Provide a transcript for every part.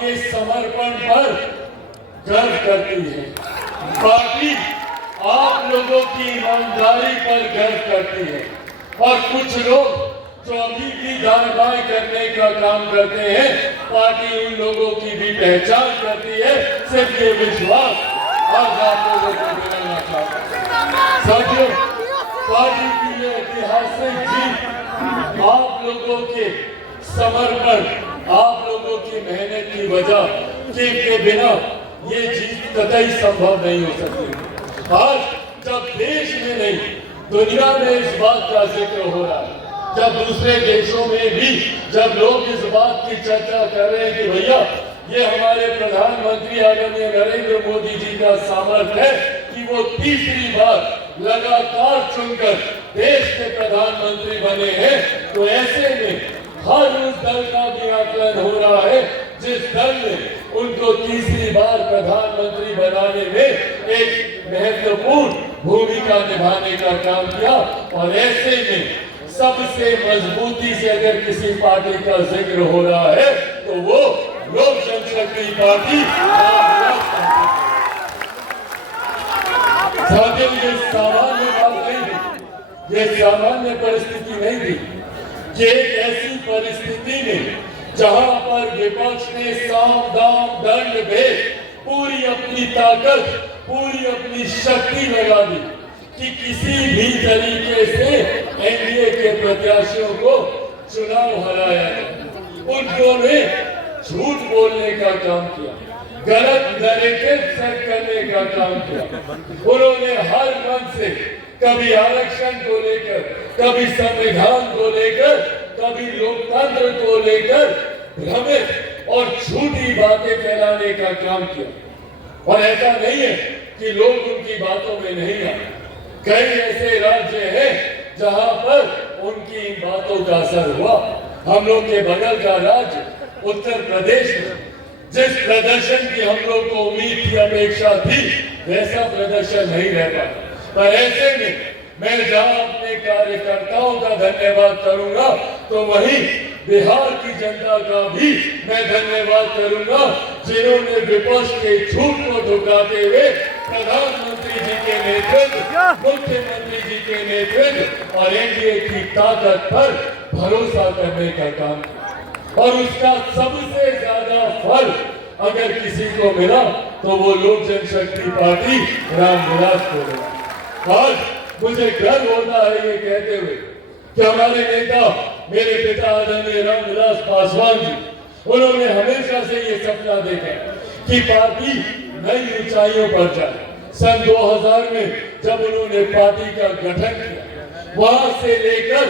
आपके समर्पण पर गर्व करती है। पार्टी आप लोगों की ईमानदारी पर गर्व करती है। और कुछ लोग जो अभी भी दाएं बाएं करने का काम करते हैं, पार्टी उन लोगों की भी पहचान करती है। सिर्फ ये विश्वास आज आप लोगों को दिलाना चाहता हूं। साथियों, पार्टी की ये ऐतिहासिक जीत आप लोगों के समर्पण, आप लोगों की मेहनत की वजह के बिना ये जीत कतई संभव नहीं हो सकती। आज जब देश में नहीं दुनिया में इस बात का जिक्र हो रहा है, जब दूसरे देशों में भी जब लोग इस बात की चर्चा कर रहे हैं कि भैया ये हमारे प्रधानमंत्री आदरणीय नरेंद्र मोदी जी का सामर्थ्य है कि वो तीसरी बार लगातार चुनकर देश के प्रधानमंत्री बने हैं, तो ऐसे में हर उस दल का भी आकलन हो रहा है जिस दल ने उनको तीसरी बार प्रधानमंत्री बनाने में एक महत्वपूर्ण भूमिका निभाने का काम किया। और ऐसे में सबसे मजबूती से अगर किसी पार्टी का जिक्र हो रहा है तो वो लोक जनशक्ति पार्टी। साथियों, ये सामान्य बात नहीं थी, ये सामान्य परिस्थिति नहीं थी। ये एक ऐसी परिस्थिति में जहां पर विपक्ष ने साम दाम दंड भेद पूरी अपनी ताकत, पूरी अपनी शक्ति लगा दी कि किसी भी तरीके से एनडीए के प्रत्याशियों को चुनाव हराया है। उन्होंने झूठ बोलने का काम किया, गलत नैरेटिव सेट करने का काम किया। उन्होंने हर मन से कभी आरक्षण को लेकर, कभी संविधान को लेकर, कभी लोकतंत्र को लेकर भ्रमित और झूठी बातें फैलाने का काम किया। और ऐसा नहीं है कि लोग उनकी बातों में नहीं आए। कई ऐसे राज्य हैं जहां पर उनकी इन बातों का असर हुआ। हम लोग के बगल का राज्य उत्तर प्रदेश में जिस प्रदर्शन की हम लोग को उम्मीद थी, अपेक्षा थी, वैसा प्रदर्शन नहीं रह पाया। पर ऐसे में मैं जहां अपने कार्यकर्ताओं का धन्यवाद करूंगा तो वहीं बिहार की जनता का भी मैं धन्यवाद करूंगा, जिन्होंने विपक्ष के झूठ को धुकाते हुए प्रधानमंत्री जी के नेतृत्व, मुख्यमंत्री जी के नेतृत्व और एनडीए की ताकत पर भरोसा करने का काम किया। और उसका सबसे ज्यादा फल अगर किसी को मिला तो वो लोक जनशक्ति पार्टी रामविलास को मिला। आज मुझे गर्व होता है ये कहते हुए कि हमारे नेता, मेरे पिता आदरणीय रामविलास पासवान जी, उन्होंने हमेशा से ये सपना देखा कि पार्टी नई ऊंचाइयों पर जाए। सन 2000 में जब उन्होंने पार्टी का गठन किया, वहां से लेकर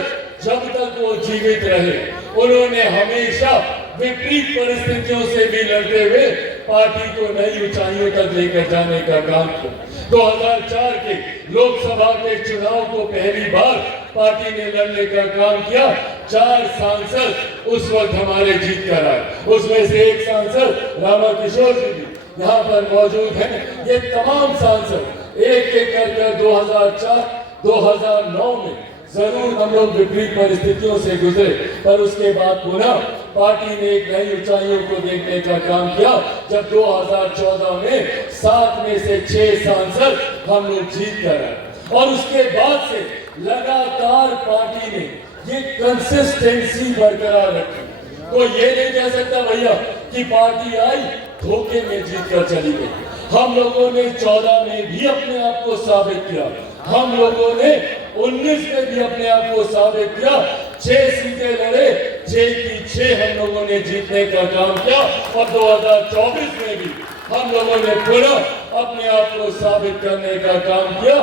जब तक वो जीवित रहे, उन्होंने हमेशा विपरीत परिस्थितियों से भी लड़ते हुए पार्टी को नई ऊंचाइयों तक लेकर जाने का काम किया। 2004 के लोकसभा के चुनाव को पहली बार पार्टी ने लड़ने का काम किया। 4 सांसद उस वक्त हमारे जीत कर आए, उसमें से एक सांसद रामा किशोर जी भी यहाँ पर मौजूद हैं। ये तमाम सांसद एक एक कर 2004, 2009 में जरूर हम लोग विपरीत परिस्थितियों से गुजरे, पर उसके बाद पुनः पार्टी ने एक नई ऊंचाइयों को देखने का काम किया। जब 2014 में 7 में से 6 सांसद हम लोग जीत कर आए और उसके बाद से लगातार पार्टी ने ये कंसिस्टेंसी बरकरार रखी। तो ये नहीं कह सकता भैया कि पार्टी आई धोखे में जीत कर चली गई। हम लोगों ने 14 में भी अपने आप को साबित किया, हम लोगों ने 19 में भी अपने आप को साबित किया। 6 सीटें लड़े, 6 की 6 हम लोगों ने जीतने का काम किया। और 2024 में भी हम लोगों ने पुनः अपने आप को साबित करने का काम किया।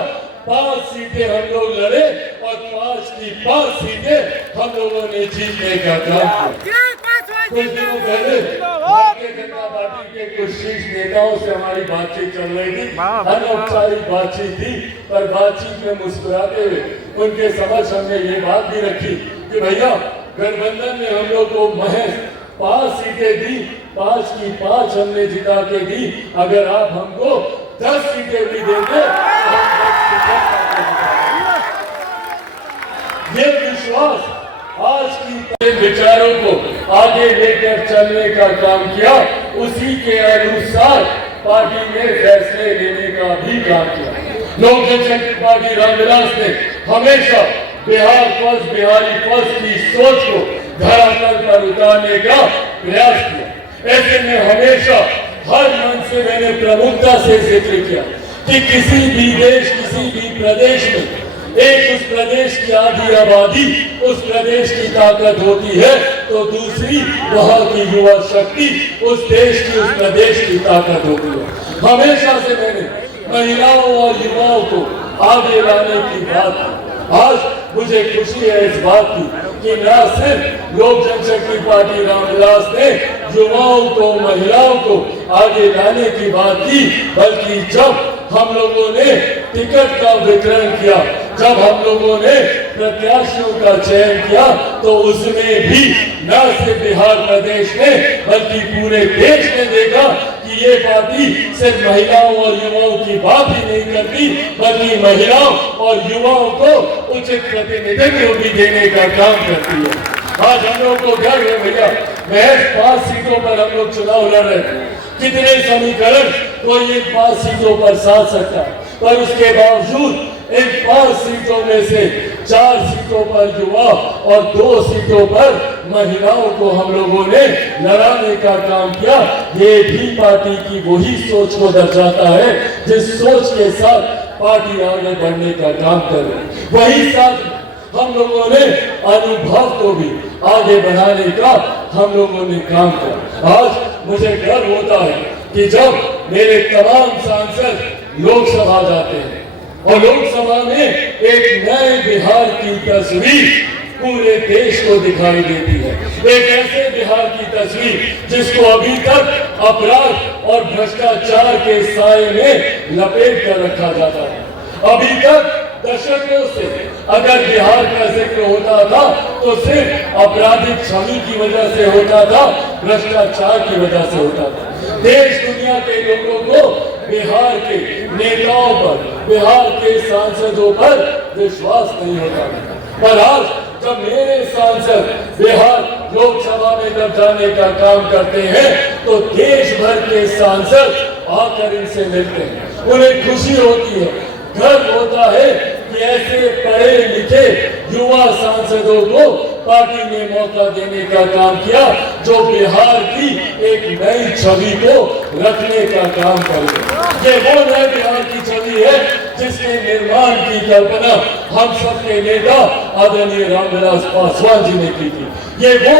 5 सीटें हम लोग लड़े और 5 की 5 सीटें हम लोगों ने जीतने का काम किया। कुछ दिनों पहले भारतीय जनता पार्टी के कुछ शीर्ष नेताओं से हमारी बातचीत चल रही थी, अनौपचारिक बातचीत थी, पर बातचीत में मुस्कुराते हुए उनके समक्ष हमने ये बात भी रखी कि भैया गठबंधन ने हम लोग को महज 5 सीटें दी, 5 की 5 हमने जिता के दी। अगर आप हमको 10 सीटें भी देते, ये विश्वास आज की विचारों को आगे लेकर चलने का काम किया, उसी के अनुसार पार्टी ने फैसले लेने का भी काम किया। लोक जनशक्ति पार्टी रामविलास ने हमेशा बिहार फर्स्ट, बिहारी फर्स्ट की सोच को धरातल पर उतारने का प्रयास किया। ऐसे में हमेशा हर मंच से मैंने प्रमुखता से जिक्र किया कि किसी भी देश, किसी भी प्रदेश में एक उस प्रदेश की आधी आबादी, उस प्रदेश की ताकत होती है तो दूसरी वहां की युवा शक्ति उस देश की, उस प्रदेश की ताकत होती है। हमेशा से मैंने महिलाओं और युवाओं को आगे लाने की बात की। आज मुझे खुशी है इस बात की कि न सिर्फ लोक जनशक्ति पार्टी रामविलास ने युवाओं को, महिलाओं को आगे लाने की बात की, बल्कि जब हम लोगों ने टिकट का वितरण किया, जब हम लोगों ने प्रत्याशियों का चयन किया, तो उसमें भी न सिर्फ बिहार प्रदेश ने बल्कि पूरे देश ने देखा कि ये पार्टी सिर्फ महिलाओं और युवाओं की बात ही नहीं करती, बल्कि महिलाओं और युवाओं को उचित प्रतिनिधित्व भी देने का काम करती है। आज हम लोग को गर्व है भैया, महज 5 सीटों पर हम लोग चुनाव लड़ रहे थे। कितने समीकरण कोई इन 5 सीटों पर साध सकता, पर उसके बावजूद इन 5 सीटों में से 4 सीटों पर युवा और 2 सीटों पर महिलाओं को हम लोगों ने लड़ाने का काम किया। ये भी पार्टी की वही सोच को दर्शाता है जिस सोच के साथ पार्टी आगे बढ़ने का काम कर रही है। वही साथ हम लोगों ने अनुभव को भी आगे बढ़ाने का हम लोगों ने काम किया। आज मुझे गर्व होता है कि जब मेरे तमाम सांसद लोकसभा जाते हैं और लोकसभा में एक नए बिहार की तस्वीर पूरे देश को दिखाई देती है। एक ऐसे बिहार की तस्वीर जिसको अभी तक अपराध और भ्रष्टाचार के साए में लपेट कर रखा जाता है। अभी तक दशकों से अगर बिहार का जिक्र होता था तो सिर्फ आपराधिक छवि की वजह से होता था, भ्रष्टाचार की वजह से होता था। देश दुनिया के लोगों को बिहार के नेताओं पर, बिहार के सांसदों पर विश्वास नहीं होता। पर आज जब मेरे सांसद बिहार लोकसभा में जब जाने का काम करते हैं तो देश भर के सांसद आकर इनसे मिलते हैं। उन्हें खुशी होती है, गर्व होता है कि ऐसे पढ़े लिखे युवा सांसदों को पार्टी ने मौका देने का काम किया जो बिहार की एक नई छवि को रखने का काम करे। ये वो नए बिहार की छवि है जिसके निर्माण की कल्पना हम सबके नेता आदरणीय रामविलास पासवान जी ने की थी। ये वो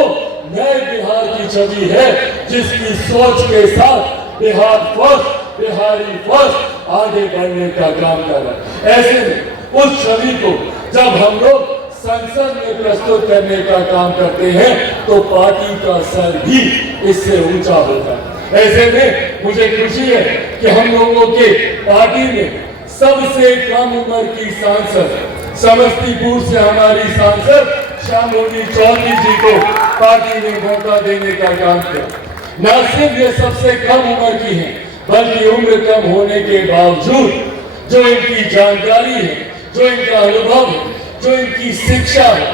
नए बिहार की छवि है जिसकी सोच के साथ बिहार फर्स्ट, बिहारी फर्स्ट आगे बढ़ने का काम कर रहा है। ऐसे में उस छवि को जब हम लोग संसद में प्रस्तुत करने का काम करते हैं तो पार्टी का सर भी इससे ऊंचा होता है। ऐसे में मुझे खुशी है कि हम लोगों के पार्टी में सबसे कम उम्र की सांसद, समस्तीपुर से हमारी सांसद श्यामोनी चौधरी जी को पार्टी ने मौका देने का काम किया। न सिर्फ ये सबसे कम उम्र की है बल्कि उम्र कम होने के बावजूद जो इनकी जानकारी है, जो इनका अनुभव है, जो इनकी शिक्षा है,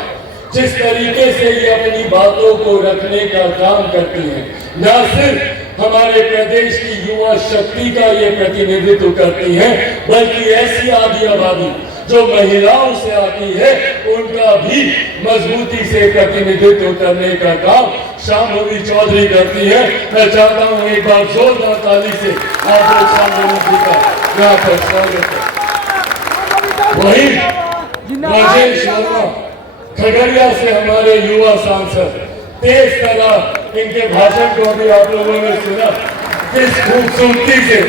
जिस तरीके से ये अपनी बातों को रखने का काम करती हैं, न सिर्फ हमारे प्रदेश की युवा शक्ति का ये प्रतिनिधित्व करती हैं बल्कि ऐसी आधी आबादी जो महिलाओं से आती है उनका भी मजबूती से प्रतिनिधित्व करने का काम श्यामोनी चौधरी करती है। मैं चाहता हूँ एक बार जोरदार ताली से आप लोग श्यामोनी जी का यहाँ पर स्वागत है। वही राजेश वर्मा खगड़िया से हमारे युवा सांसद, तेज तरह इनके भाषण को भी आप लोगों ने सुना, किस खूबसूरती से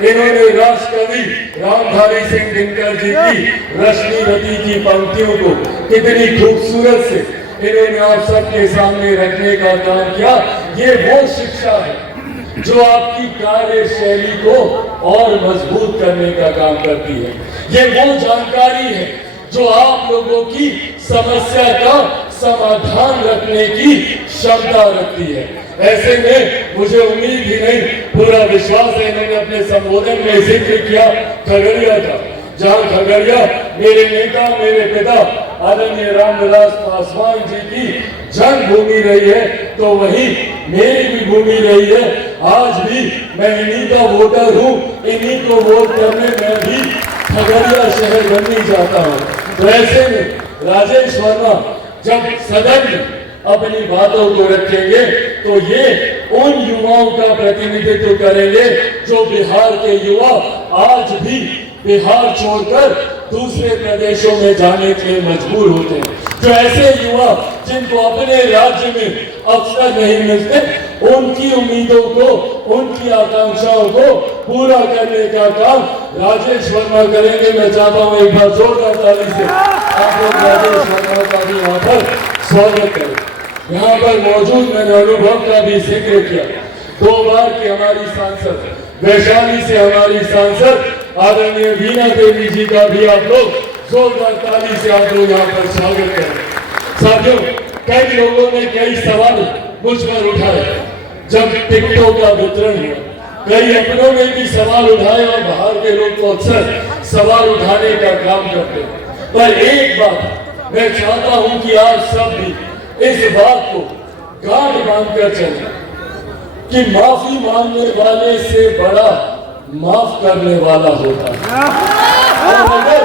इन्होंने राष्ट्रकवि रामधारी सिंह दिनकर जी की रश्मि रति की पंक्तियों को कितनी खूबसूरत से इन्होंने आप सबके सामने रखने का काम किया। ये वो शिक्षा है जो आपकी कार्यशैली को और मजबूत करने का काम करती है। ये वो जानकारी है जो आप लोगों की समस्या का समाधान रखने की क्षमता रखती है। ऐसे में मुझे उम्मीद ही नहीं, पूरा विश्वास है, इन्होंने अपने संबोधन में जिक्र किया खगड़िया का, जहाँ खगड़िया मेरे नेता मेरे पिता आदरणीय रामविलास पासवान जी की जन्मभूमि रही है, तो वही मेरी भी भूमि रही है। आज भी मैं इन्हीं का वोटर हूँ, इन्हीं को वोट करने मैं भी खगड़िया शहर बननी चाहता हूँ। तो ऐसे में राजेश वर्मा जब सदन में अपनी बातों को रखेंगे तो ये उन युवाओं का प्रतिनिधित्व करेंगे जो बिहार के युवा आज भी बिहार छोड़कर दूसरे प्रदेशों में जाने के लिए मजबूर होते हैं। जो ऐसे युवा जिनको अपने राज्य में अवसर नहीं मिलते, उनकी उम्मीदों को, उनकी आकांक्षाओं को पूरा करने का काम राजेश वर्मा करेंगे। मैं चाहता हूँ एक बार जोरदार ताली से आप लोग राजेश वर्मा का भी यहाँ पर स्वागत करें। यहाँ पर मौजूद मैंने अनुभव का भी जिक्र किया। 2 बार की हमारी सांसद, वैशाली से हमारी सांसद आदरणीय वीणा देवी जी का भी आप लोग जोरदार ताली से आप लोग यहाँ पर स्वागत करें। साथियों, कई लोगों ने कई सवाल मुझ पर उठाए जब टिकटों का वितरण हुआ। कई अपनों ने भी सवाल उठाए और बाहर के लोग तो अक्सर सवाल उठाने का काम करते हैं। पर एक बात मैं चाहता हूं कि आप सब भी इस बात को गांठ बांधकर चले कि माफी मांगने वाले से बड़ा माफ करने वाला होता है। और अगर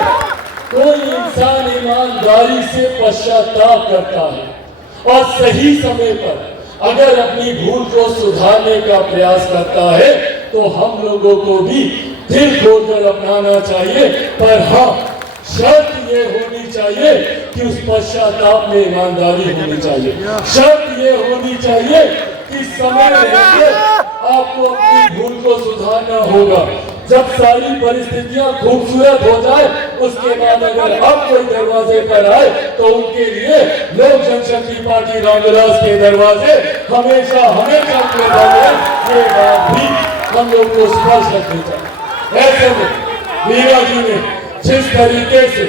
कोई इंसान ईमानदारी से पश्चाताप करता है और सही समय पर अगर अपनी भूल को सुधारने का प्रयास करता है, तो हम लोगों को भी दिल खोलकर अपनाना चाहिए। पर हाँ, शर्त ये होनी चाहिए कि उस पश्चाताप में ईमानदारी होनी चाहिए। शर्त ये होनी चाहिए कि समय रहते आपको अपनी भूल को सुधारना होगा। जब सारी परिस्थितियां खूबसूरत हो जाए, उसके बाद अगर अब कोई दरवाजे पर आए तो उनके लिए लोक जनशक्ति पार्टी रामविलास के दरवाजे हमेशा हमेशा खुले रहेंगे। ये बात भी हम लोग को स्पष्ट रखनी चाहिए। ऐसे में वीरा जी ने जिस तरीके से